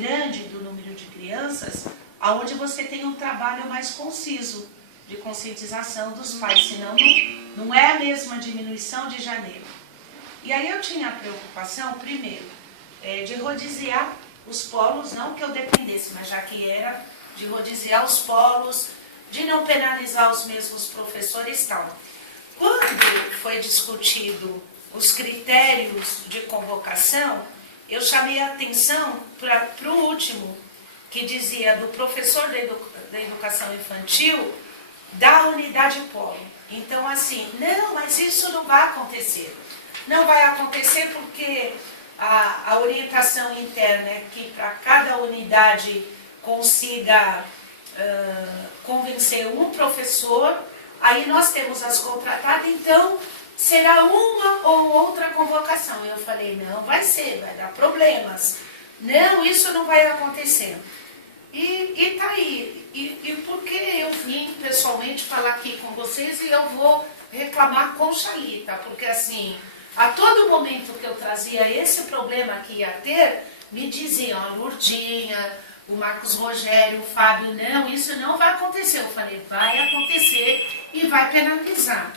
grande do número de crianças, aonde você tem um trabalho mais conciso de conscientização dos pais, senão não é a mesma diminuição de janeiro. E aí eu tinha a preocupação, primeiro, de rodiziar os polos, não que eu dependesse, mas já que era, de rodiziar os polos, de não penalizar os mesmos professores e tal. Quando foi discutido os critérios de convocação, eu chamei a atenção para o último, que dizia do professor da educação infantil da unidade polo. Então, assim, não, mas isso não vai acontecer. Não vai acontecer porque a orientação interna é que para cada unidade consiga convencer um professor, aí nós temos as contratadas, então será uma ou outra convocação. Eu falei, não, vai dar problemas. Não, isso não vai acontecer. E tá aí. E por que eu vim pessoalmente falar aqui com vocês e eu vou reclamar com Xalita? Porque assim, a todo momento que eu trazia esse problema que ia ter, me diziam, a Lurdinha, o Marcos Rogério, o Fábio, não, isso não vai acontecer. Eu falei, vai acontecer e vai penalizar.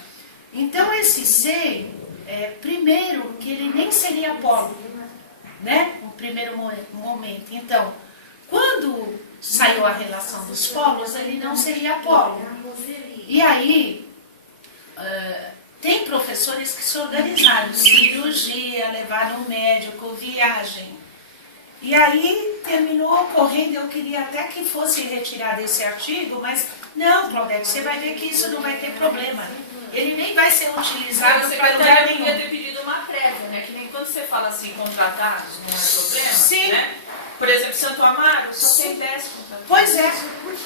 Então esse SEI, primeiro, que ele nem seria polo, né? No primeiro momento. Então, quando saiu a relação dos polos, ele não seria polo. E aí, tem professores que se organizaram, cirurgia, levaram um médico, viagem. E aí terminou ocorrendo, eu queria até que fosse retirado esse artigo, mas não, Claudete, você vai ver que isso não vai ter problema. Ele nem vai ser utilizado para lugar nenhum. Podia ter pedido uma prévia, né? Que nem quando você fala assim, contratados, não é problema, sim, né? Por exemplo, Santo Amaro só tem 10 contratados. Pois é.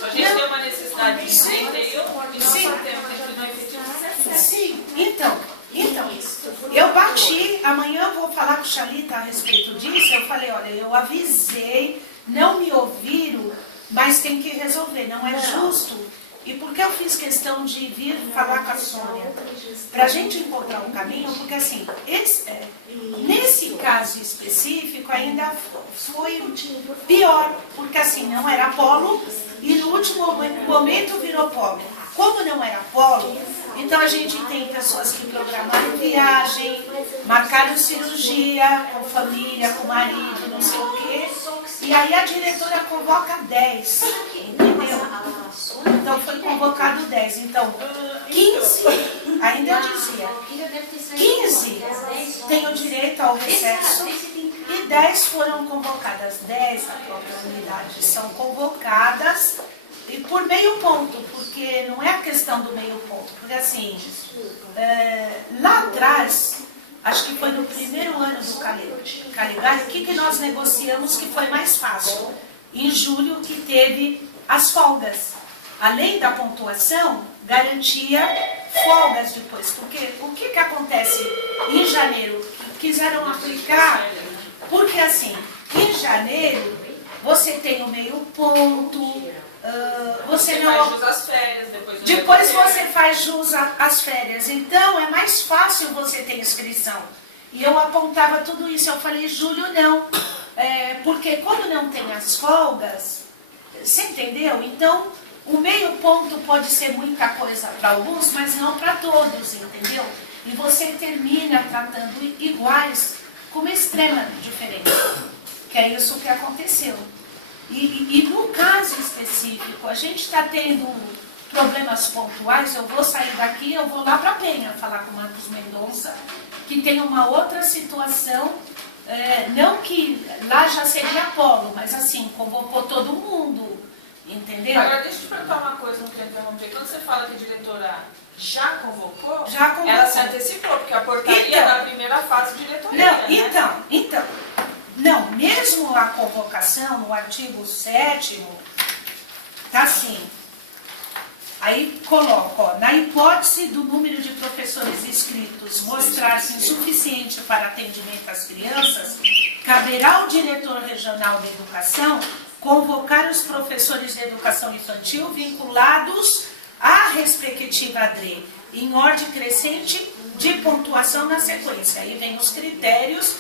A gente tem uma necessidade de 31 e nós só temos dentro do efetivo 17. Sim, então, eu bati, amanhã eu vou falar com o Xalita a respeito disso, eu falei, olha, eu avisei, não me ouviram, mas tem que resolver, não é justo. E por que eu fiz questão de vir falar com a Sônia? Para a gente encontrar um caminho, porque assim, nesse caso específico ainda foi pior, porque assim, não era polo e no último momento virou polo. Como não era polo, então a gente tem pessoas que programaram viagem, marcaram cirurgia com família, com marido, não sei o quê, e aí a diretora convoca 10, entendeu? Então foi convocado 10, então 15, ainda eu dizia, 15 têm o direito ao recesso e 10 foram convocadas, 10 da própria unidade são convocadas e por meio ponto, porque não é a questão do meio ponto, porque assim, lá atrás, acho que foi no primeiro ano do Caligari, o que nós negociamos que foi mais fácil? Em julho que teve as folgas. Além da pontuação, garantia folgas depois. Porque o que acontece em janeiro? Quiseram aplicar, porque assim, em janeiro, você tem o meio ponto, você não... faz jus às férias, depois você faz jus às férias. Então, é mais fácil você ter inscrição. E eu apontava tudo isso. Eu falei, julho não. Porque como não tem as folgas, você entendeu? Então, o meio ponto pode ser muita coisa para alguns, mas não para todos, entendeu? E você termina tratando iguais com uma extrema diferença. Que é isso que aconteceu. E no caso específico, a gente está tendo problemas pontuais. Eu vou sair daqui, eu vou lá para a Penha falar com o Marcos Mendonça, que tem uma outra situação, não que lá já seria polo, mas assim, convocou todo mundo, entendeu? Agora, deixa eu te perguntar uma coisa, não quero interromper. Quando você fala que a diretora já convocou, ela se antecipou, porque a portaria da primeira fase diretoria, não, não, mesmo a convocação no artigo 7º, tá assim, aí coloca, ó, na hipótese do número de professores inscritos mostrar-se insuficiente para atendimento às crianças, caberá ao diretor regional de educação convocar os professores de educação infantil vinculados à respectiva DRE, em ordem crescente de pontuação na sequência. Aí vem os critérios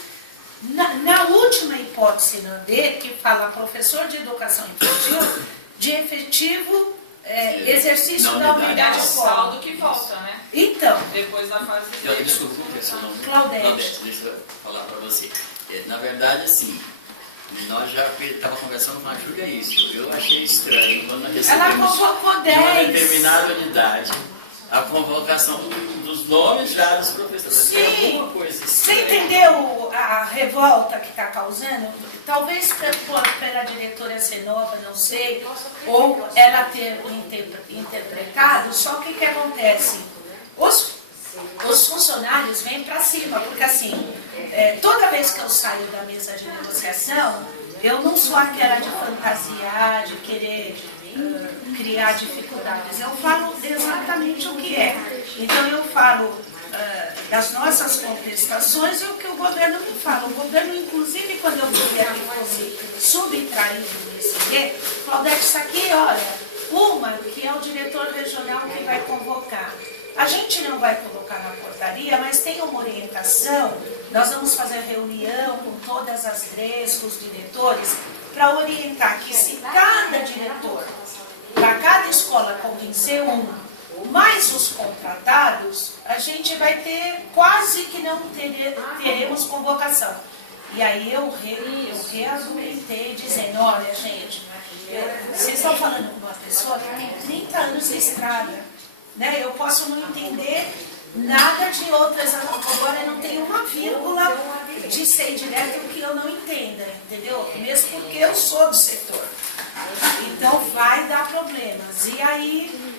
Na última hipótese na D, que fala professor de educação infantil, de efetivo exercício da unidade É o escolar. saldo que volta, né? Então, Depois da fase de Então, desculpa, que é seu nome? Claudete. Deixa eu falar para você. Na verdade, assim, nós já estávamos conversando com a Júlia isso. Eu achei estranho quando nós ela recebemos convocou de uma 10. determinada unidade a convocação dos nomes já dos professores. Sim. Tem alguma coisa Você estranha. entendeu a revolta que está causando? Talvez pela diretora ser nova, não sei, ou ela ter interpretado, só que o que acontece? Os funcionários vêm para cima, porque assim, toda vez que eu saio da mesa de negociação, eu não sou aquela de fantasiar, de querer criar dificuldades. Eu falo exatamente o que é. Então eu falo das nossas contestações e o que o governo me fala. O governo, inclusive, quando eu queria que fosse subtraído desse D, Claudete, isso aqui, olha, uma que é o diretor regional que vai convocar. A gente não vai colocar na portaria, mas tem uma orientação. Nós vamos fazer reunião com todas as DREs, com os diretores, para orientar que se cada diretor, para cada escola convencer mais os contratados, a gente vai ter, quase que não teremos convocação. E aí eu reargumentei dizendo, olha gente, vocês estão falando com uma pessoa que tem 30 anos de estrada. Né? Eu posso não entender nada de outras, agora eu não tenho uma vírgula de ser direto que eu não entenda, entendeu? Mesmo porque eu sou do setor. Então vai dar problemas. E aí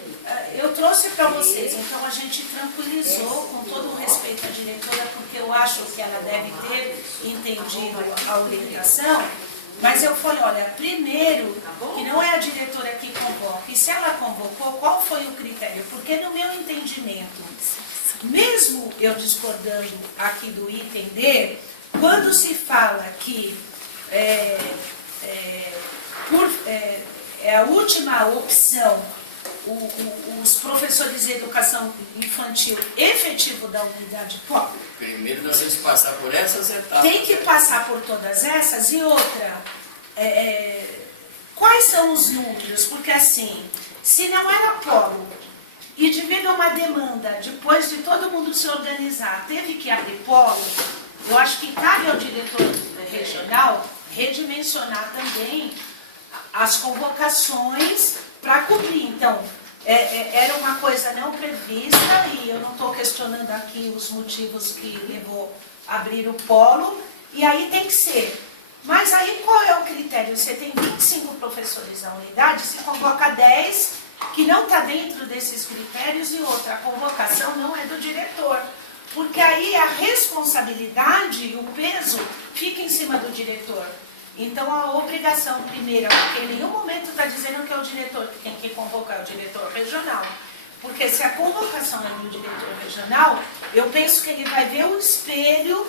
eu trouxe para vocês, então a gente tranquilizou com todo o respeito à diretora, porque eu acho que ela deve ter entendido a orientação. Mas eu falei, olha, primeiro, que não é a diretora que convoca, e se ela convocou, qual foi o critério? Porque no meu entendimento, mesmo eu discordando aqui do item D, quando se fala que é a última opção, os professores de educação infantil efetivo da unidade pública, Primeiro nós temos que passar por essas etapas. tem que passar por todas essas. E outra, quais são os números? Porque assim, se não era polo e devido a uma demanda, depois de todo mundo se organizar, teve que abrir polo, eu acho que cabe ao diretor regional redimensionar também as convocações para cobrir. Então, era uma coisa não prevista e eu não estou questionando aqui os motivos que levou a abrir o polo, e aí tem que ser. Mas aí qual é o critério? Você tem 25 professores na unidade, se convoca 10, que não está dentro desses critérios, e outra, a convocação não é do diretor. Porque aí a responsabilidade e o peso fica em cima do diretor. Então, a obrigação primeira, porque em nenhum momento está dizendo que é o diretor que tem que convocar, o diretor regional. Porque se a convocação é do diretor regional, eu penso que ele vai ver o espelho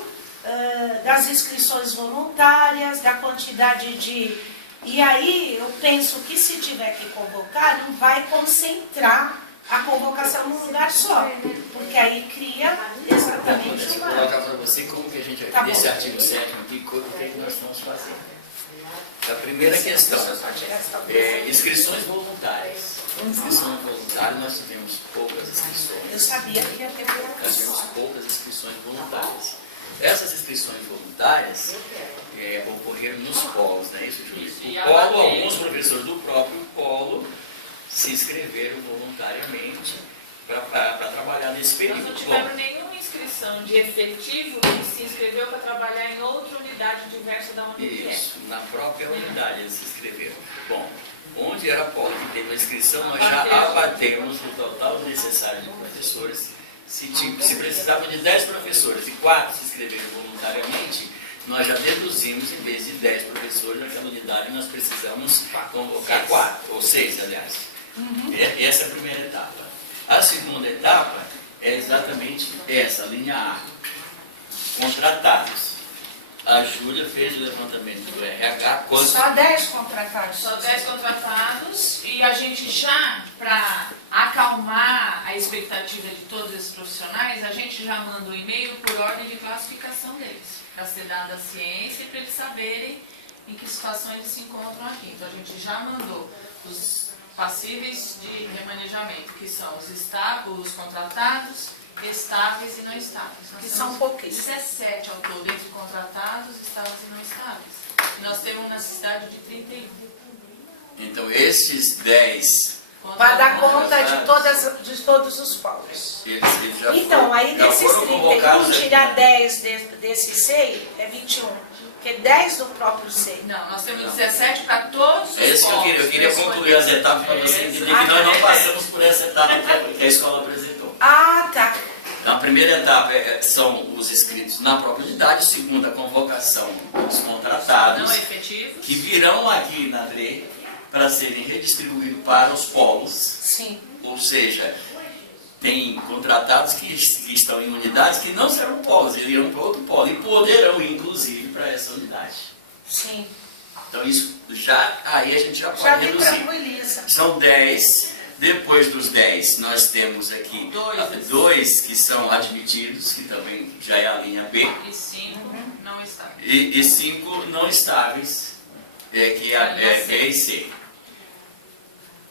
das inscrições voluntárias, da quantidade de... E aí, eu penso que se tiver que convocar, não vai concentrar a convocação num lugar só. Porque aí cria exatamente Vou uma... colocar para você como que a gente, Tá nesse bom. artigo 7º aqui, o que nós estamos fazendo. A primeira questão, inscrições voluntárias. Inscrições voluntárias, nós tivemos poucas inscrições. Eu sabia que ia ter Nós convocação. tivemos poucas inscrições voluntárias. Essas inscrições voluntárias ocorreram nos polos, não é isso, Júlio? O polo, alguns professores do próprio polo se inscreveram voluntariamente para trabalhar nesse período. Nós não tivemos nenhuma inscrição de efetivo que se inscreveu para trabalhar em outra unidade diversa da unidade. Isso, na própria unidade eles se inscreveram. Bom, onde era polo que teve uma inscrição, nós já abatemos o total necessário de professores. Se precisava de 10 professores e 4 se inscreveram voluntariamente, nós já deduzimos, em vez de 10 professores naquela unidade, nós precisamos convocar 4, ou 6, aliás. Essa é a primeira etapa. A segunda etapa é exatamente essa, a linha A. Contratados. A Júlia fez o levantamento do RH. Só 10 contratados. Só 10 contratados, e a gente já, para acalmar a expectativa de todos esses profissionais, a gente já manda um e-mail por ordem de classificação deles, para ser dada a ciência e para eles saberem em que situação eles se encontram aqui. Então a gente já mandou os passíveis de remanejamento, que são os contratados, estáveis e não estáveis. Que são pouquíssimos. 17 ao todo, entre contratados, estáveis e não estáveis. E nós temos uma necessidade de 31. Então, esses 10... Para dar conta de todos os polos. Eles já então, aí já desses 31, tirar 10 desse SEI, é 21. Porque 10 do próprio SEI. Não, nós temos 17 para todos os polos. É isso que eu queria concluir as etapas para você entender que nós não passamos por essa etapa que a escola apresentou. Ah, tá. Então, a primeira etapa são os inscritos na própria unidade, segunda, a convocação dos contratados, não efetivos, que virão aqui na DRE para serem redistribuídos para os polos. Sim. Ou seja, tem contratados que estão em unidades que não serão polos, eles irão para outro polo e poderão ir, inclusive, para essa unidade. Sim. Então, isso aí a gente já pode já me reduzir. tranquiliza. São 10. Depois dos 10, nós temos aqui 2 que são admitidos, que também já é a linha B. E 5 não estáveis. E 5 não estáveis, que é B e C.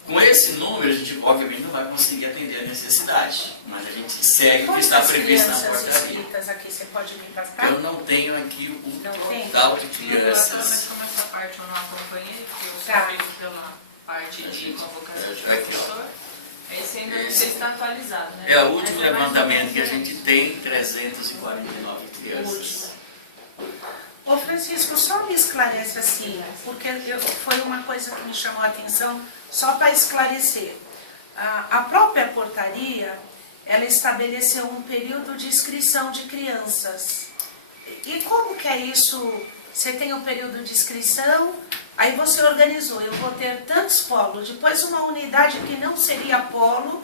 Com esse número, a gente obviamente não vai conseguir atender a necessidade, mas a gente segue o que está previsto na portaria. Aqui, você pode vir para cá? Eu não tenho aqui o total de crianças. Mas como essa parte eu não acompanhei, porque eu Tá. sou feito pela parte de convocação de aqui, professor. Esse ainda não sei se está atualizado, né? É o último Mas levantamento que a gente tem, 349 crianças. Ô Francisco, só me esclarece assim, porque foi uma coisa que me chamou a atenção, só para esclarecer. A própria portaria, ela estabeleceu um período de inscrição de crianças. E como que é isso? Você tem um período de inscrição, aí você organizou, eu vou ter tantos polos, depois uma unidade que não seria polo,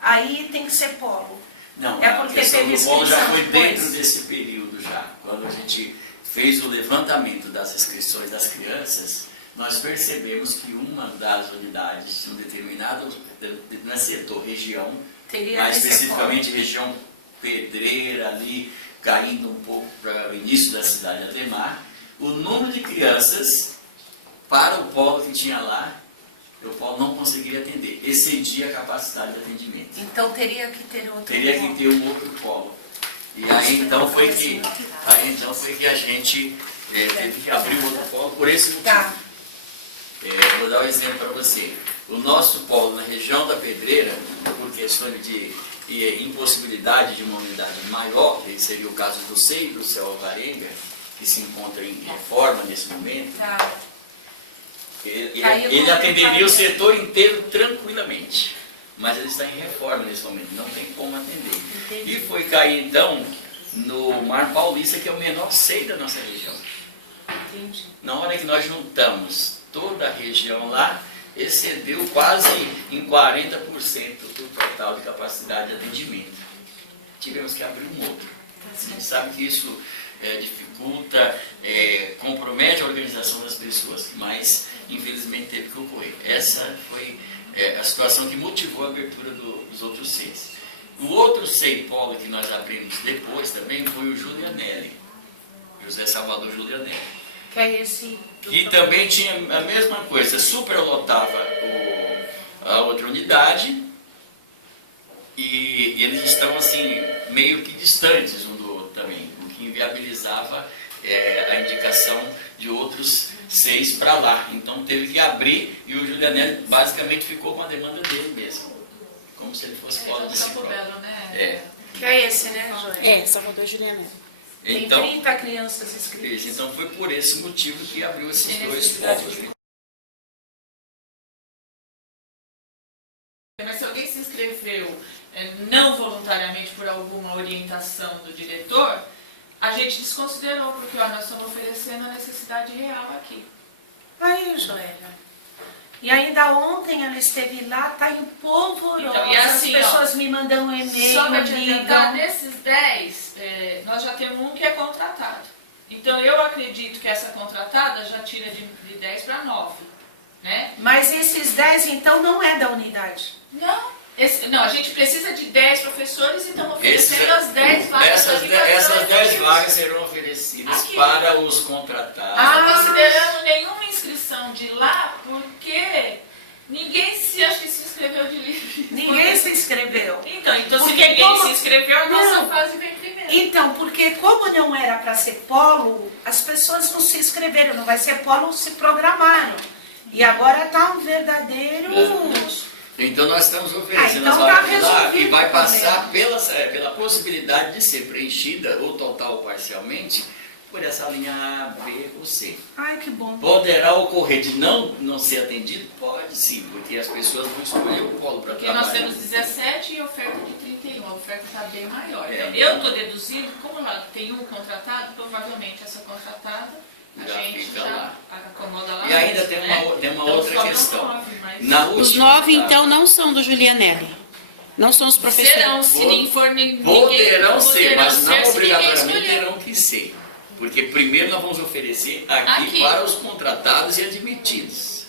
aí tem que ser polo. Não, é a porque questão teve do polo já foi inscrição dentro depois. desse período já. Quando a gente fez o levantamento das inscrições das crianças, nós percebemos que uma das unidades de um determinado, não é setor, região, Teria mais que ser especificamente região Pedreira, ali, caindo um pouco para o início da cidade de Ademar, o número de crianças para o polo que tinha lá, o polo não conseguiria atender, excedia a capacidade de atendimento. Então teria que ter outro Teria polo. que ter um outro polo. E aí então foi que a gente teve que abrir um outro polo por esse motivo. Tá. Vou dar um exemplo para você. O nosso polo na região da Pedreira, por questões de impossibilidade de uma unidade maior, que seria o caso do SEI, do Céu Alvarenga, que se encontra em reforma nesse momento, Tá. ele atenderia o setor inteiro tranquilamente. Mas ele está em reforma nesse momento, não tem como atender. Entendi. E foi cair então no Mar Paulista, que é o menor SEI da nossa região. Entendi. Na hora que nós juntamos toda a região lá, excedeu quase em 40% do total de capacidade de atendimento. Tivemos que abrir um outro. A gente sabe que isso dificulta, compromete a organização das pessoas, mas infelizmente teve que ocorrer. Essa foi a situação que motivou a abertura dos outros SEIs. O outro SEI polo que nós abrimos depois também foi o Julianelli, José Salvador Julianelli. Que é esse... Que também tinha a mesma coisa, superlotava a outra unidade e eles estão assim, meio que distantes um do outro também, o que inviabilizava a indicação de outros 6 para lá. Então teve que abrir e o Julianelli basicamente ficou com a demanda dele mesmo, como se ele fosse fora de si Campo próprio. Belo, né? Que é esse, né, Joel? Salvador Juliana. Tem Então, 30 crianças inscritas. então foi por esse motivo que abriu esses dois polos. Mas se alguém se inscreveu não voluntariamente por alguma orientação do diretor, a gente desconsiderou, porque nós estamos oferecendo a necessidade real aqui. Aí, Joélia. E ainda ontem ela esteve lá, tá em polvorosa. Então, e assim, as pessoas me mandam um e-mail, Só para te me adiantar, ligam. nesses 10, nós já temos um que é contratado. Então eu acredito que essa contratada já tira de 10 para 9, né? Mas esses 10 então não é da unidade. Não, a gente precisa de 10 professores e estamos oferecendo as 10 vagas. Essas 10 vagas serão oferecidas aqui para os contratados. Não considerando nenhuma inscrição de lá, porque ninguém acho que se inscreveu de livre. Ninguém se inscreveu. Então se Porque ninguém se inscreveu, a nossa Não. fase vem primeiro. Então, porque como não era para ser polo, as pessoas não se inscreveram, não vai ser polo, se programaram. E agora está um verdadeiro... Então nós estamos oferecendo então as tá vagas lá e resolvido vai o passar pela possibilidade de ser preenchida, ou total ou parcialmente, por essa linha A, B ou C. Ai, que bom. Poderá ocorrer de não ser atendido? Pode sim, porque as pessoas vão escolher o polo para Porque trabalhar. nós temos 17 e oferta de 31, a oferta está bem maior. É. Então, eu estou deduzindo, como lá tem um contratado, provavelmente essa contratada a Já gente fica já lá. acomoda lá. E ainda mesmo, tem né? uma Então, outra sobram questão. 9, mas Na Os última 9, etapa, então, não são do Julianelli. Não são os professores. serão, se nem for ninguém. Poderão ser, mas não ser, se ninguém obrigatoriamente escolher. terão que ser. Porque primeiro nós vamos oferecer aqui Aqui. para os contratados e admitidos.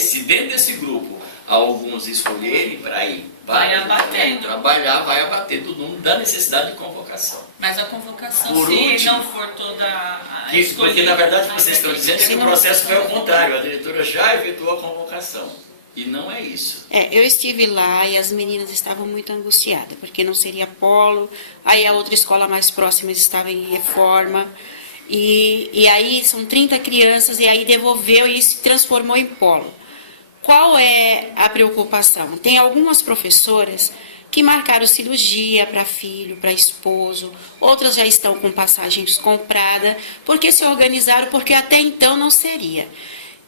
Se dentro desse grupo alguns escolherem para ir Vai abatendo. trabalhar, vai abater do número da necessidade de convocação. Mas a convocação, Por se último, não for toda a Porque na verdade aí vocês vai estão ter dizendo que o processo foi ao contrário, a diretora já efetuou a convocação. E não é isso. Eu estive lá e as meninas estavam muito angustiadas, porque não seria polo, aí a outra escola mais próxima estava em reforma, e aí são 30 crianças, e aí devolveu e se transformou em polo. Qual é a preocupação? Tem algumas professoras que marcaram cirurgia para filho, para esposo, outras já estão com passagens compradas, porque se organizaram, porque até então não seria.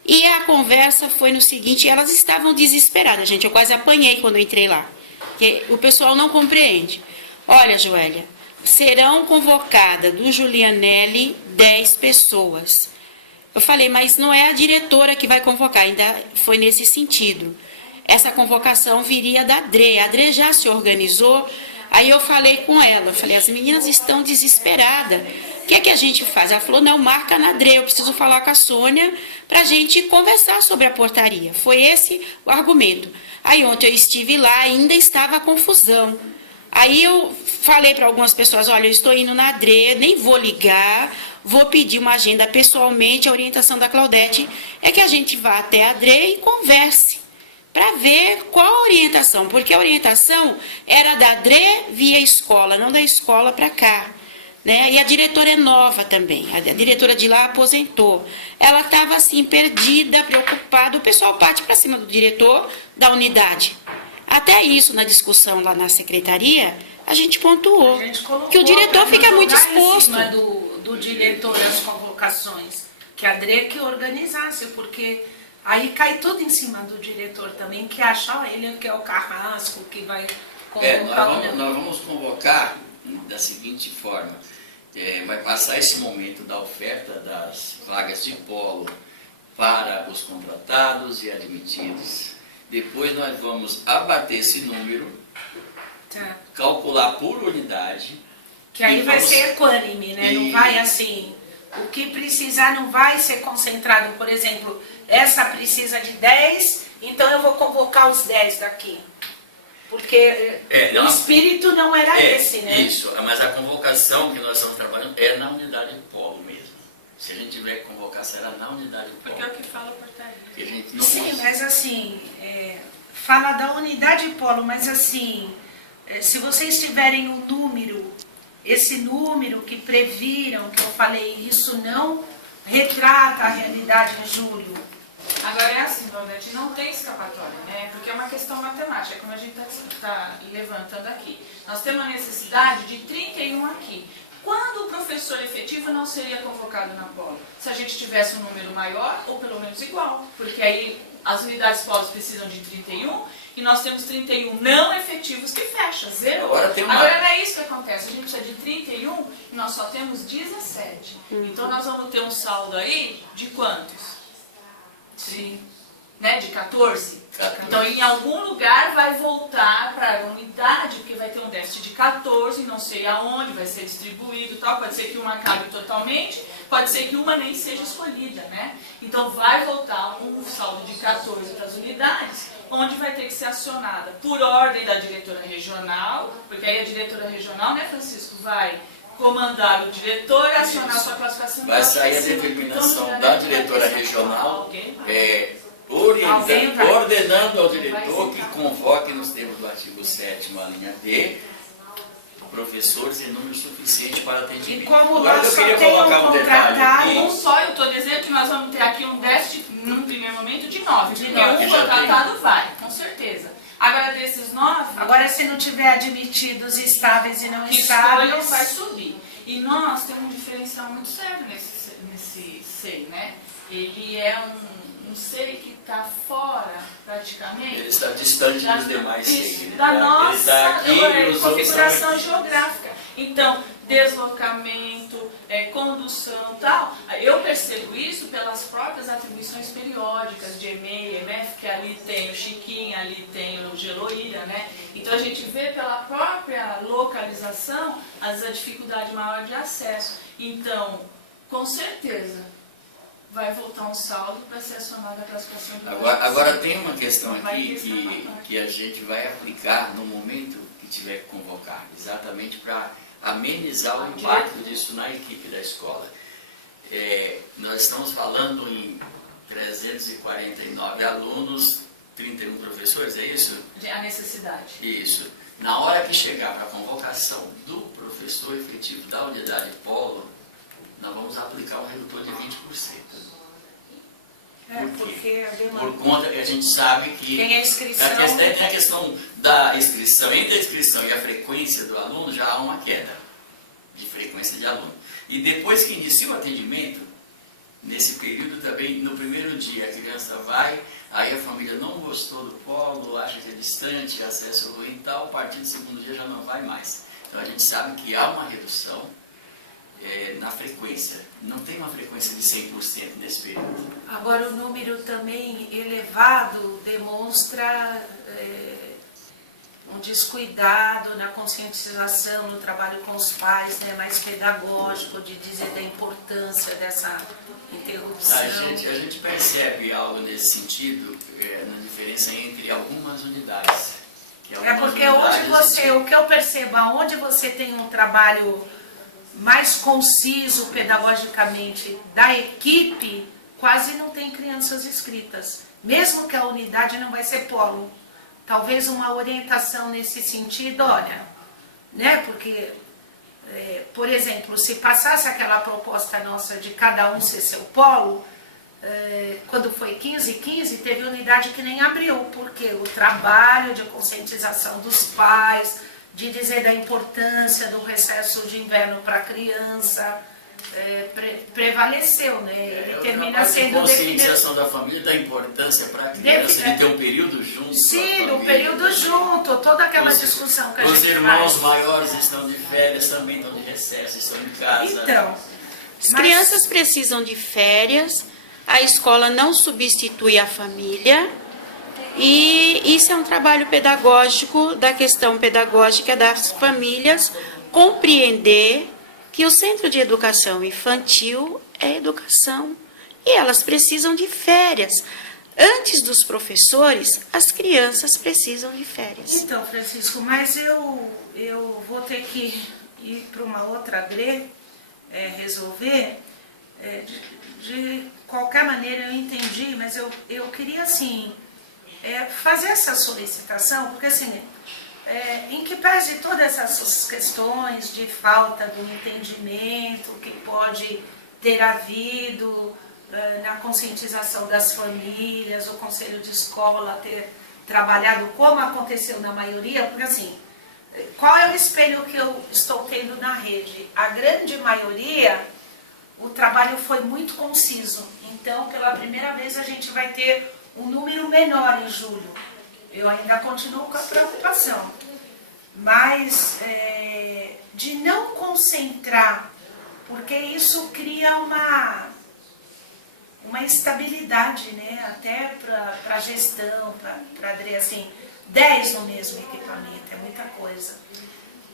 E a conversa foi no seguinte, elas estavam desesperadas, gente, eu quase apanhei quando eu entrei lá, porque o pessoal não compreende. Olha, Joélia, serão convocadas do Julianelli 10 pessoas. Eu falei, mas não é a diretora que vai convocar, ainda foi nesse sentido. Essa convocação viria da Adre, a Adre já se organizou, aí eu falei com ela, eu falei, as meninas estão desesperadas, o que é que a gente faz? Ela falou, não, marca na Adre, eu preciso falar com a Sônia para a gente conversar sobre a portaria. Foi esse o argumento. Aí ontem eu estive lá, ainda estava a confusão. Aí eu falei para algumas pessoas, olha, eu estou indo na Adre, nem vou ligar, vou pedir uma agenda pessoalmente, a orientação da Claudete é que a gente vá até a Adre e converse, para ver qual a orientação, porque a orientação era da Adre via escola, não da escola para cá. Né? E a diretora é nova também, a diretora de lá aposentou. Ela estava assim, perdida, preocupada, o pessoal parte para cima do diretor da unidade. Até isso, na discussão lá na secretaria, a gente pontuou, que o diretor fica muito exposto. Em cima do diretor as convocações, que a Adre que organizasse, porque aí cai tudo em cima do diretor também, que acha ele que é o carrasco, que vai convocar. Nós vamos convocar da seguinte forma, vai passar esse momento da oferta das vagas de polo para os contratados e admitidos. Depois nós vamos abater esse número, calcular por unidade. Que aí vai ser equânime, né? Não vai assim, o que precisar não vai ser concentrado. Por exemplo, essa precisa de 10, então eu vou convocar os 10 daqui. Porque o espírito não era esse, né? Isso, mas a convocação que nós estamos trabalhando é na unidade de polo mesmo. Se a gente tiver que convocar, será na unidade de polo. Porque é o que fala a portaria. Que a gente não Sim, consegue. mas assim, fala da unidade de polo, mas assim, se vocês tiverem um número, esse número que previram, que eu falei, isso não retrata a realidade em julho. Agora é assim, Claudete, não tem escapatória, né? Porque é uma questão matemática, como a gente está levantando aqui. Nós temos a necessidade de 31 aqui. Quando o professor efetivo não seria convocado na polo? Se a gente tivesse um número maior ou pelo menos igual, porque aí as unidades polos precisam de 31 e nós temos 31 não efetivos que fecha, zero. Agora não é isso que acontece, a gente precisa de 31 e nós só temos 17. Então nós vamos ter um saldo aí de quantos? Sim. Né? De 14. Então, em algum lugar vai voltar para a unidade, porque vai ter um déficit de 14, não sei aonde, vai ser distribuído e tal. Pode ser que uma acabe totalmente, pode ser que uma nem seja escolhida, né? Então, vai voltar um saldo de 14 para as unidades, onde vai ter que ser acionada por ordem da diretora regional, porque aí a diretora regional, né, Francisco, vai comandar o diretor a acionar a sua classificação. Vai sair a determinação da diretora regional, ordenando ao diretor que convoque nos termos do artigo 7º, a linha D, professores em número suficiente para atendimento. E como agora nós eu só queria temos colocar um detalhe aqui. Não só, eu estou dizendo que nós vamos ter aqui um déficit, num primeiro momento, de 9. De Porque nove. um contratado vai, com certeza. Agora, desses 9, Agora, se não tiver admitidos estáveis e não que escolham estáveis, vai subir. E nós temos um diferencial muito sério nesse SEI, né? Ele é um SEI que está fora, praticamente, Ele está distante dos demais SEI. da Ele nossa está aqui e os outros configuração estão geográfica. Então, deslocamento, condução e tal, eu percebo isso pelas próprias atribuições periódicas de EMEI, EMF, que ali tem o Chiquinho, ali tem o Geloíra, né? Então a gente vê pela própria localização a dificuldade maior de acesso. Então, com certeza, vai voltar um saldo para ser acionada a classificação de Agora tem uma questão Vai aqui ter essa vantagem. que a gente vai aplicar no momento que tiver que convocar, exatamente para amenizar o impacto disso na equipe da escola. Nós estamos falando em 349 alunos, 31 professores, é isso? a necessidade. Isso. Na hora que chegar para a convocação do professor efetivo da unidade polo, nós vamos aplicar um redutor de 20%. porque a demanda. Por conta que a gente sabe que Tem a inscrição. tem a questão da inscrição. Entre a inscrição e a frequência do aluno já há uma queda de frequência de aluno. E depois que inicia o atendimento, nesse período também, no primeiro dia a criança vai, aí a família não gostou do polo, acha que é distante, acesso ruim e tal, a partir do segundo dia já não vai mais. Então a gente sabe que há uma redução na frequência. Não tem uma frequência de 100% nesse período. Agora, o número também elevado demonstra um descuidado na conscientização, no trabalho com os pais, né, mais pedagógico, de dizer da importância dessa interrupção. A gente percebe algo nesse sentido, na diferença entre algumas unidades. Porque hoje o que eu percebo, aonde você tem um trabalho mais conciso pedagogicamente da equipe, quase não tem crianças inscritas. Mesmo que a unidade não vai ser polo. Talvez uma orientação nesse sentido, olha, né? Porque, por exemplo, se passasse aquela proposta nossa de cada um ser seu polo, quando foi 15, teve unidade que nem abriu, porque o trabalho de conscientização dos pais, de dizer da importância do recesso de inverno para a criança, prevaleceu, né? Ele termina sendo a conscientização da família, da importância para a criança, de ter um período junto. Sim, um período junto, toda aquela discussão que a gente faz. Os irmãos maiores estão de férias, também estão de recesso, estão em casa. Então, As crianças precisam de férias, a escola não substitui a família, e isso é um trabalho pedagógico, da questão pedagógica das famílias, compreender que o Centro de Educação Infantil é educação e elas precisam de férias. Antes dos professores, as crianças precisam de férias. Então, Francisco, mas eu vou ter que ir para uma outra GRE, resolver. De qualquer maneira, eu entendi, mas eu queria, assim, fazer essa solicitação, porque, assim, em que pese todas essas questões de falta do entendimento que pode ter havido na conscientização das famílias, o conselho de escola ter trabalhado como aconteceu na maioria, porque assim, qual é o espelho que eu estou tendo na rede? A grande maioria, o trabalho foi muito conciso, então pela primeira vez a gente vai ter um número menor em julho. Eu ainda continuo com a preocupação, mas de não concentrar, porque isso cria uma estabilidade, né? Até para a gestão, para Adri, assim, 10 no mesmo equipamento, é muita coisa.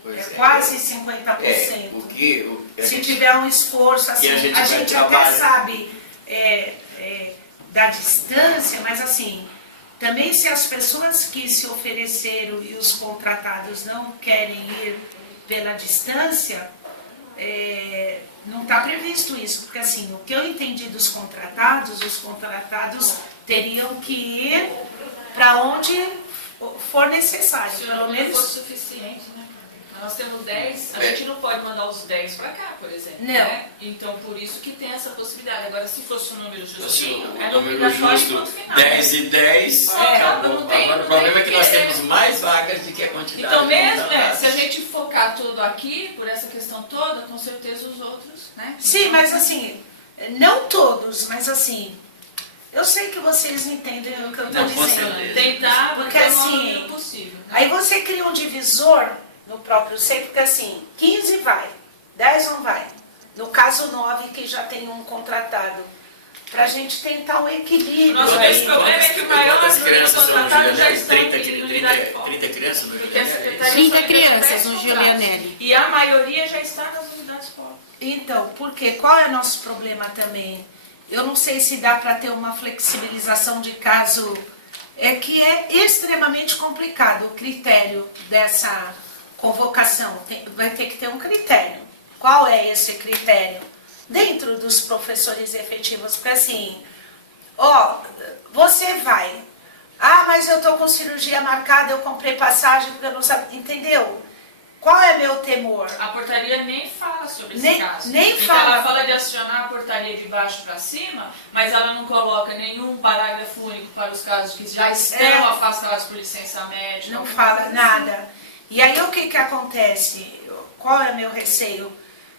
Pois É quase 50%. Se tiver um esforço, assim, a gente até sabe da distância, mas assim, também se as pessoas que se ofereceram e os contratados não querem ir pela distância, não está previsto isso, porque assim, o que eu entendi dos contratados, os contratados teriam que ir para onde for necessário, Se o pelo número menos. for suficiente, né? Nós temos 10, a gente não pode mandar os 10 para cá, por exemplo. Não. Né? Então, por isso que tem essa possibilidade. Agora, se fosse um número justinho, O é número obrigatório justo, no final. 10 e 10, acabou. não tem- Agora o não problema tem é que nós que- temos mais vagas do que a quantidade. Então, de mesmo, contratados. se a gente focar tudo aqui, por essa questão toda, com certeza os outros, né? Sim, mas assim, não todos, mas assim, eu sei que vocês entendem o que eu estou Não, com dizendo. certeza. Tentar, Porque porque assim, o número possível. Né? Aí você cria um divisor no próprio seio, porque assim, 15 vai, 10 não vai. No caso 9, que já tem um contratado. Para a gente tentar um equilíbrio. Nosso aí. problema é que o maior Quantas número de crianças são no contratados já Julianelli? estão 30, em unidade de foco. 30 crianças no Porque a Julianelli? Secretaria 30 só tem crianças 10 no contratos. Julianelli. E a maioria já está nas unidades polo. Então, porque qual é o nosso problema também? Eu não sei se dá para ter uma flexibilização de caso, que é extremamente complicado o critério dessa convocação. Vai ter que ter um critério. Qual é esse critério? Dentro dos professores efetivos, porque assim, você vai, mas eu estou com cirurgia marcada, eu comprei passagem porque eu não sabia, entendeu? Qual é meu temor? A portaria nem fala sobre esse Nem- caso. nem então fala. ela fala de acionar a portaria de baixo para cima, mas ela não coloca nenhum parágrafo único para os casos que já estão afastados por licença médica. Não alguma fala coisa nada. E aí o que acontece? Qual é meu receio?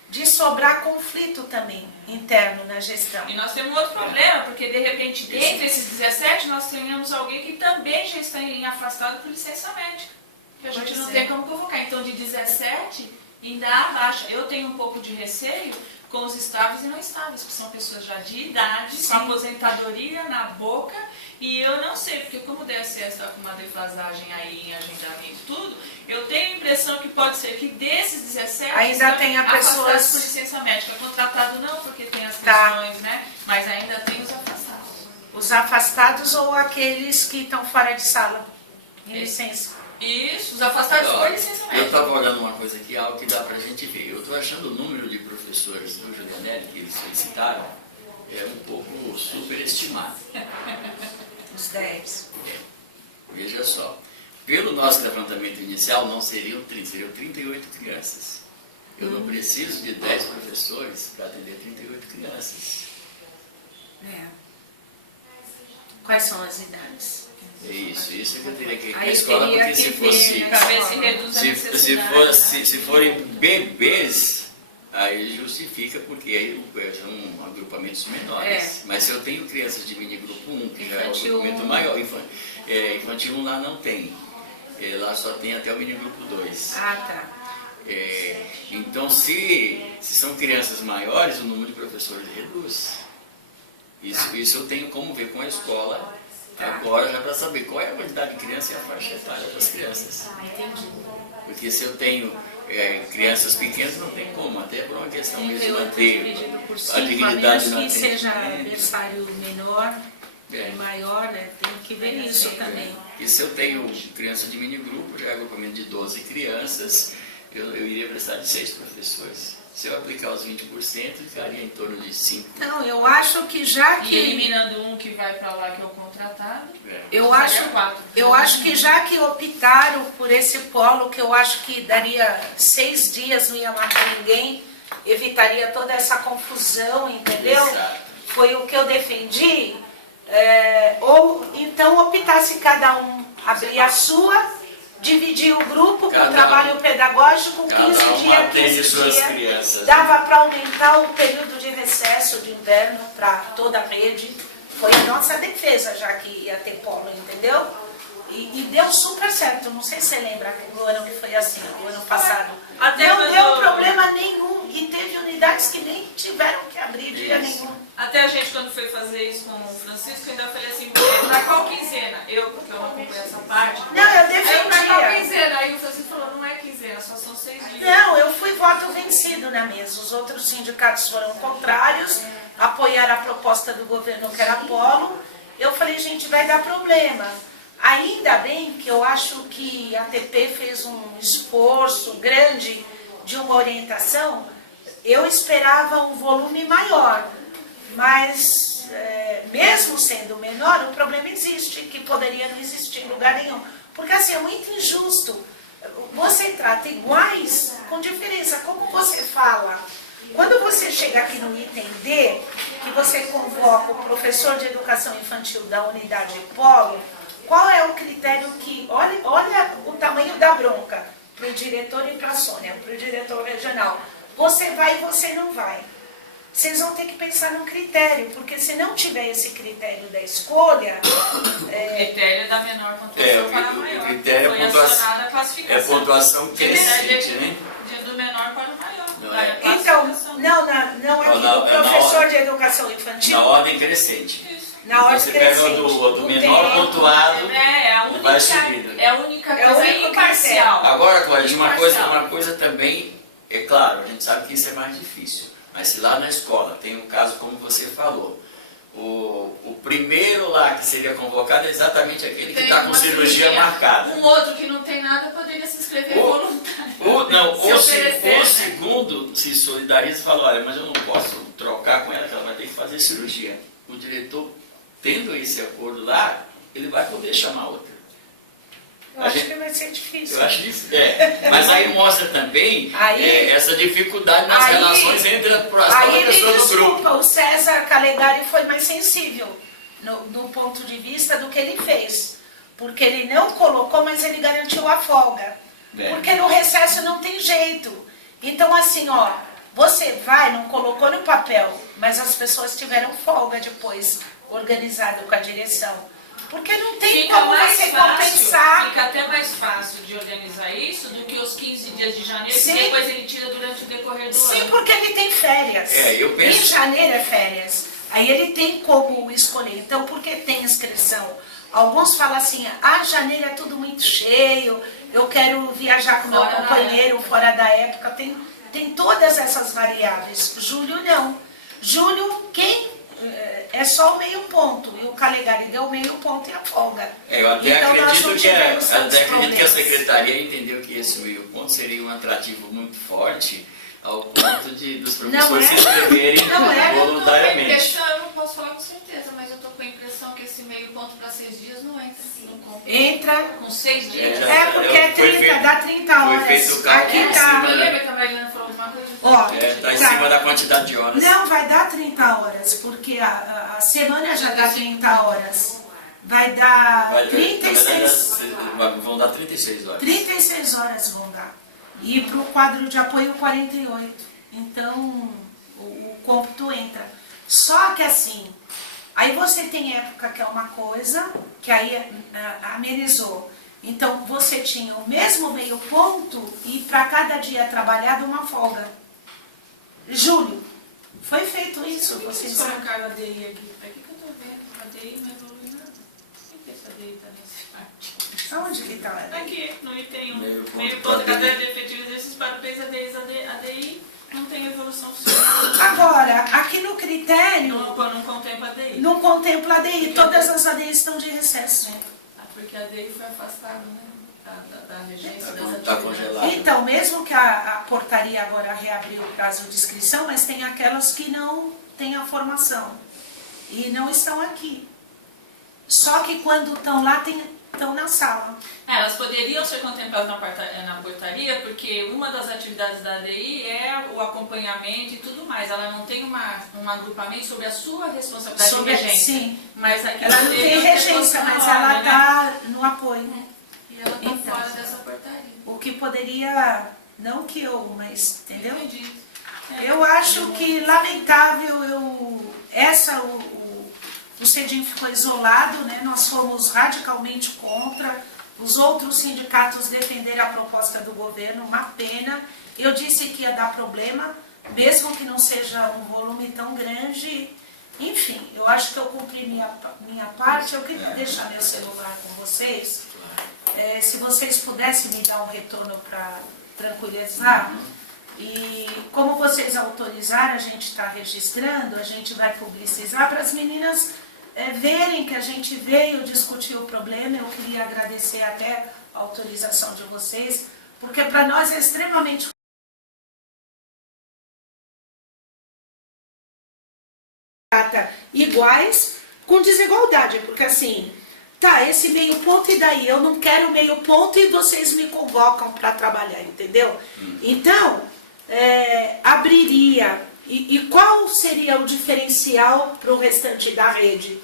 De sobrar conflito também interno na gestão. E nós temos outro problema, porque de repente, dentre esses 17, nós tenhamos alguém que também já está afastado por licença médica. Que a gente Pois não é. tem como convocar. Então, de 17, ainda há baixa. Eu tenho um pouco de receio com os estáveis e não estáveis, que são pessoas já de idade, Sim. com aposentadoria na boca, e eu não sei, porque como o DSS está com uma defasagem aí em agendamento e tudo, eu tenho a impressão que pode ser que desses 17 Ainda estão tenha afastados pessoas- por licença médica. Contratado não, porque tem as Tá. questões, né? Mas ainda tem os afastados. Os afastados ou aqueles que estão fora de sala, em Esse. licença. Isso, os afastados por licença Eu médica. estava olhando uma coisa aqui, algo que dá para a gente ver. Eu estou achando o número de professores do Julianelli que eles solicitaram um pouco superestimado. Os 10. Veja só, pelo nosso levantamento inicial não seriam 30, seriam 38 crianças. Eu não preciso de 10 professores para atender 38 crianças. Quais são as idades? É isso é que eu teria que ir na Aí escola, teria porque que se ver, fosse... né? Para ver se reduz a necessidade. Se forem bebês, aí justifica, porque aí são agrupamentos menores. Mas se eu tenho crianças de mini grupo 1, que já é o Infantil agrupamento 1. maior, infantil 1 lá não tem. Lá só tem até o mini grupo 2. Tá. Então, se são crianças maiores, o número de professores reduz. Isso eu tenho como ver com a escola agora, já para saber qual é a quantidade de crianças e a faixa etária das crianças. Entendi. Porque se eu tenho crianças pequenas, não tem como, até por uma questão mesmo de 38 manter dividido por a 5, a dignidade menos na que seja aniversário menor É. e maior, né? Tem que ver isso também. E se eu tenho criança de mini grupo, já é agrupamento de 12 crianças, eu iria precisar de 6 professores. Se eu aplicar os 20%, ficaria em torno de 5. Então, eu acho que já E que... eliminando um que vai para lá, que é o contratado, Eu seria acho, 4. eu acho que já que optaram por esse polo, que eu acho que daria 6 dias, não ia matar ninguém, evitaria toda essa confusão, entendeu? Exato. Foi o que eu defendi. Ou então optasse cada um abrir a sua, dividir o grupo Cada com trabalho pedagógico, 15 cada um dias, atende 15 suas dias. crianças. Dava para aumentar o período de recesso de inverno para toda a rede. Foi a nossa defesa, já que ia ter polo, entendeu? E deu super certo. Não sei se você lembra do ano que foi assim, do ano passado. Até não quando- deu problema nenhum. E teve unidades que nem tiveram que abrir dia Isso. nenhum. Até a gente, quando foi fazer fazer isso com o Francisco, eu ainda falei assim, pra qual quinzena? Porque eu não acompanho essa parte. Não, eu Aí eu, pra qual defendia. quinzena? Aí o Francisco falou, não é quinzena, só são 6 dias. Não, eu fui voto vencido na mesa. Os outros sindicatos foram contrários, apoiaram a proposta do governo que era polo. Eu falei, gente, vai dar problema. Ainda bem que eu acho que a ATP fez um esforço grande de uma orientação. Eu esperava um volume maior, mas mesmo sendo menor, o problema existe, que poderia não existir em lugar nenhum. Porque assim, é muito injusto. Você trata iguais com diferença. Como você fala? Quando você chega aqui no item D, que você convoca o professor de educação infantil da unidade polo, qual é o critério que... Olha o tamanho da bronca para o diretor e para a Sônia, para o diretor regional. Você vai e você não vai. Vocês vão ter que pensar num critério, porque se não tiver esse critério da escolha... O critério da menor pontuação para a maior. O critério foi acionada a classificação. é pontuação crescente, né? Do menor para o maior. Não é? Então, não aqui do professor de educação infantil. Na ordem crescente. Isso. Na ordem Você pega crescente. o do menor tempo. pontuado É vai subindo. a única É o coisa único imparcial. Agora, Cláudia, uma Imparcial. coisa também, é claro, a gente sabe que isso é mais difícil. Mas se lá na escola tem um caso como você falou, o primeiro lá que seria convocado é exatamente aquele que Tem está com uma cirurgia marcada. Um outro que não tem nada poderia se inscrever voluntário. O segundo se solidariza e fala, olha, mas eu não posso trocar com ela, que ela vai ter que fazer cirurgia. O diretor, tendo esse acordo lá, ele vai poder chamar outra. Eu acho que vai ser difícil. Eu acho difícil. Mas aí mostra também essa dificuldade nas relações entre as próprias pessoas do grupo. Desculpa, o César Calegari foi mais sensível no ponto de vista do que ele fez. Porque ele não colocou, mas ele garantiu a folga. Porque no recesso não tem jeito. Então assim, ó, você vai, não colocou no papel, mas as pessoas tiveram folga depois, organizado com a direção. Porque não tem como você compensar. Fica até mais fácil de organizar isso do que os 15 dias de janeiro, Sim. que depois ele tira durante o decorrer do Sim, ano. porque ele tem férias. Eu penso... Em janeiro é férias. Aí ele tem como escolher. Então, porque tem inscrição? Alguns falam assim, janeiro é tudo muito cheio, eu quero viajar com meu companheiro fora da época. Tem todas essas variáveis. Julho não. Julho, é só o meio ponto. E o Calegari deu o meio ponto e a folga. Eu até Então, nós acredito não que tivemos tantos a problemas. secretaria entendeu que esse meio ponto seria um atrativo muito forte ao ponto dos professores se inscreverem voluntariamente. Eu não posso falar com certeza, mas eu estou com a impressão que esse meio ponto para 6 dias não entra. Entra. Com 6 dias? Porque é 30, dá 30 horas. Foi feito o cálculo Aqui em tá. cima, Lembra que a Mariana falou alguma coisa? Está em cima da quantidade de horas. Não, vai dar 30 horas, porque a semana já dá 30 horas. Vai dar 36. Vão dar 36 horas. 36 horas vão dar. E para o quadro de apoio 48. Então o cômputo entra. Só que assim, aí você tem época que é uma coisa, que aí amenizou. Então você tinha o mesmo meio ponto e para cada dia trabalhado uma folga. Julho, foi feito isso, vocês sabem. Colocaram a DI aqui. Aqui que eu estou vendo, a DI não evolui nada. Por que essa DI está nesse parte? Aonde que está? Aqui, no item 1. Meio ponto Meio para ponto, DI. cadeia de efetivo exercício para PES a DI não tem evolução funcional. Agora, aqui no critério, Não contempla a DI. não contempla a ADI, todas as ADIs estão de recesso. Porque a DI foi afastada, né? Da regência das Está atividades. congelado. Então, mesmo que a portaria agora reabriu o prazo de inscrição, mas tem aquelas que não têm a formação e não estão aqui. Só que quando estão lá, estão na sala. Elas poderiam ser contempladas na portaria, porque uma das atividades da ADI é o acompanhamento e tudo mais. Ela não tem um agrupamento sobre a sua responsabilidade de regência. Sim, Mas aqui ela não tem regência, mas ela está no apoio. E ela está Então. fora dessa portaria. O que poderia, não que mas entendeu? Entendi. Eu acho que lamentável, o CEDIM ficou isolado, né? Nós fomos radicalmente contra, os outros sindicatos defenderam a proposta do governo, uma pena. Eu disse que ia dar problema, mesmo que não seja um volume tão grande, Enfim, eu acho que eu cumpri minha parte. Eu queria deixar meu celular com vocês. Se vocês pudessem me dar um retorno para tranquilizar. E como vocês autorizaram, a gente está registrando, a gente vai publicizar para as meninas verem que a gente veio discutir o problema. Eu queria agradecer até a autorização de vocês, porque para nós é extremamente iguais com desigualdade, porque assim, tá, esse meio ponto e daí? Eu não quero meio ponto e vocês me convocam para trabalhar, entendeu? Então, abriria, e qual seria o diferencial para o restante da rede?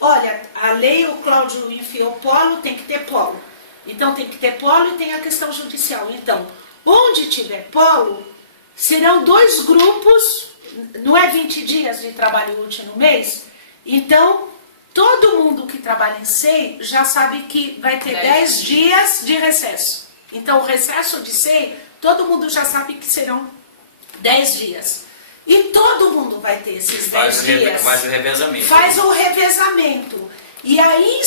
Olha, a lei, o Cláudio enfiou polo, tem que ter polo. Então tem que ter polo e tem a questão judicial. Então, onde tiver polo, serão 2 grupos, não é 20 dias de trabalho útil no mês? Então, todo mundo que trabalha em SEI já sabe que vai ter 10 dias de recesso. Então, o recesso de SEI, todo mundo já sabe que serão 10 dias. E todo mundo vai ter esses 10 dias. Faz o revezamento. Faz o revezamento. E aí,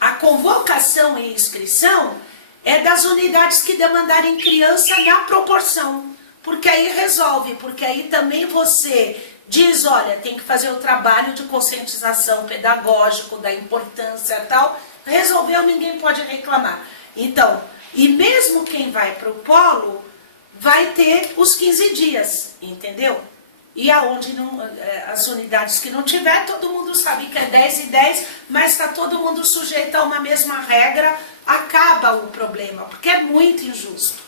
a convocação e inscrição é das unidades que demandarem criança na proporção. Porque aí resolve, porque aí também você diz, olha, tem que fazer o trabalho de conscientização pedagógico, da importância e tal. Resolveu, ninguém pode reclamar. Então, e mesmo quem vai para o polo, vai ter os 15 dias, entendeu? E aonde não, as unidades que não tiver, todo mundo sabe que é 10 e 10, mas está todo mundo sujeito a uma mesma regra, acaba o problema, porque é muito injusto.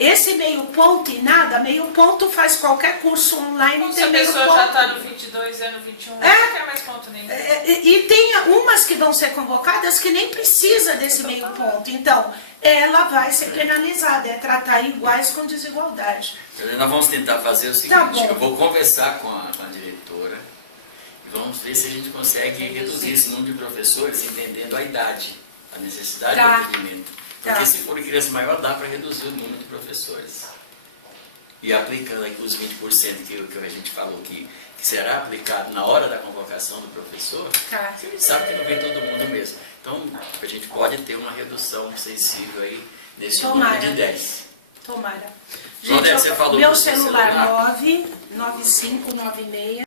Esse meio ponto e nada, meio ponto faz qualquer curso online. Então, tem se a meio pessoa ponto. já está no 22 e no 21, não quer mais ponto nenhum. E tem umas que vão ser convocadas que nem precisa desse meio ponto. Então, ela vai ser penalizada, é tratar iguais com desigualdade. Nós vamos tentar fazer o seguinte, eu vou conversar com a diretora e vamos ver se a gente consegue reduzir esse número de professores, entendendo a idade, a necessidade do atendimento. Porque se for criança maior, dá para reduzir o número de professores. E aplicando aqui os 20% que a gente falou que será aplicado na hora da convocação do professor, a gente sabe que não vem todo mundo mesmo. Então, a gente pode ter uma redução sensível aí nesse número de 10. Tomara. Gente, você falou meu celular 99596